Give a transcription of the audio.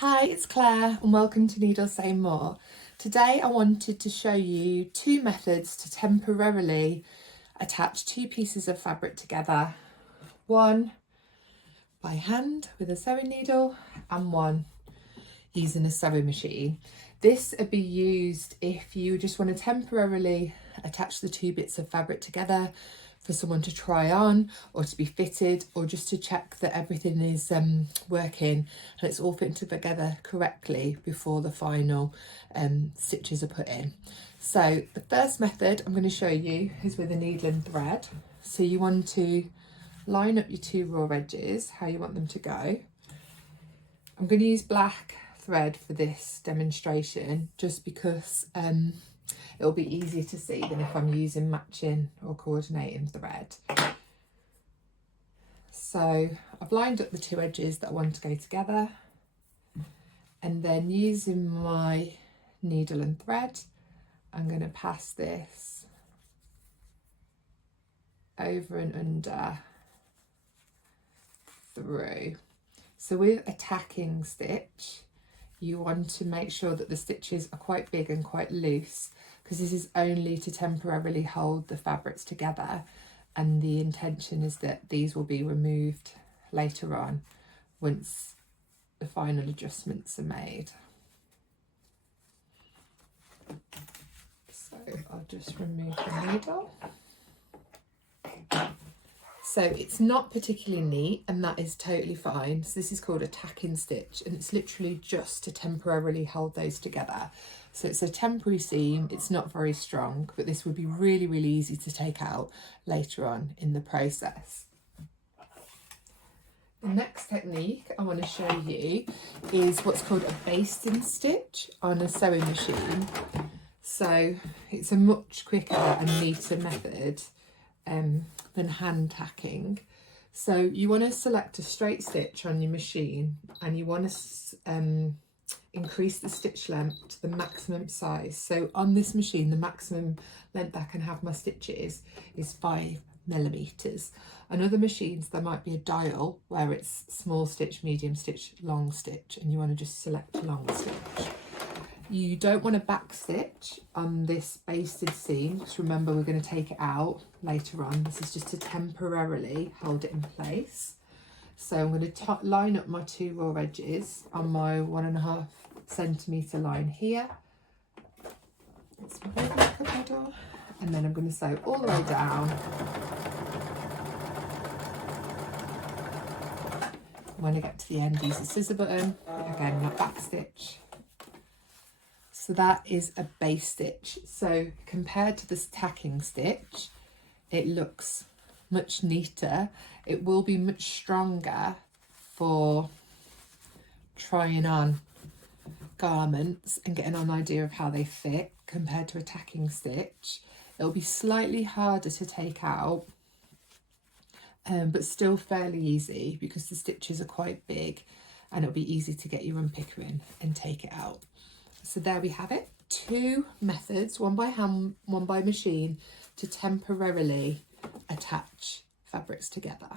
Hi, it's Claire and welcome to Needle Say More. Today I wanted to show you two methods to temporarily attach two pieces of fabric together. One by hand with a sewing needle and one using a sewing machine. This would be used if you just want to temporarily attach the two bits of fabric together for someone to try on or to be fitted, or just to check that everything is working and it's all fitting together correctly before the final stitches are put in. So the first method I'm going to show you is with a needle and thread. So you want to line up your two raw edges how you want them to go. I'm going to use black thread for this demonstration just because it'll be easier to see than if I'm using matching or coordinating thread. So I've lined up the two edges that I want to go together, and then using my needle and thread I'm going to pass this over and under through. So with a tacking stitch you want to make sure that the stitches are quite big and quite loose, because this is only to temporarily hold the fabrics together, and the intention is that these will be removed later on once the final adjustments are made. So I'll just remove the needle. So it's not particularly neat, and that is totally fine. So this is called a tacking stitch, and it's literally just to temporarily hold those together. So it's a temporary seam, it's not very strong, but this would be really, really easy to take out later on in the process. The next technique I want to show you is what's called a basting stitch on a sewing machine. So it's a much quicker and neater method than hand tacking. So you want to select a straight stitch on your machine, and you want to increase the stitch length to the maximum size. So on this machine the maximum length I can have my stitches is 5mm. On other machines there might be a dial where it's small stitch, medium stitch, long stitch, and you want to just select long stitch. You don't want to back stitch on this basted seam, because remember we're going to take it out later on. This is just to temporarily hold it in place. So I'm going to line up my two raw edges on my 1.5cm line here. That's my makeup model. And then I'm going to sew all the way down. When I get to the end, use a scissor button. Again, not back stitch. So that is a base stitch. So compared to this tacking stitch, it looks much neater. It will be much stronger for trying on garments and getting an idea of how they fit compared to a tacking stitch. It'll be slightly harder to take out, but still fairly easy because the stitches are quite big, and it'll be easy to get your unpicker in and take it out. So there we have it, two methods, one by hand, one by machine, to temporarily attach fabrics together.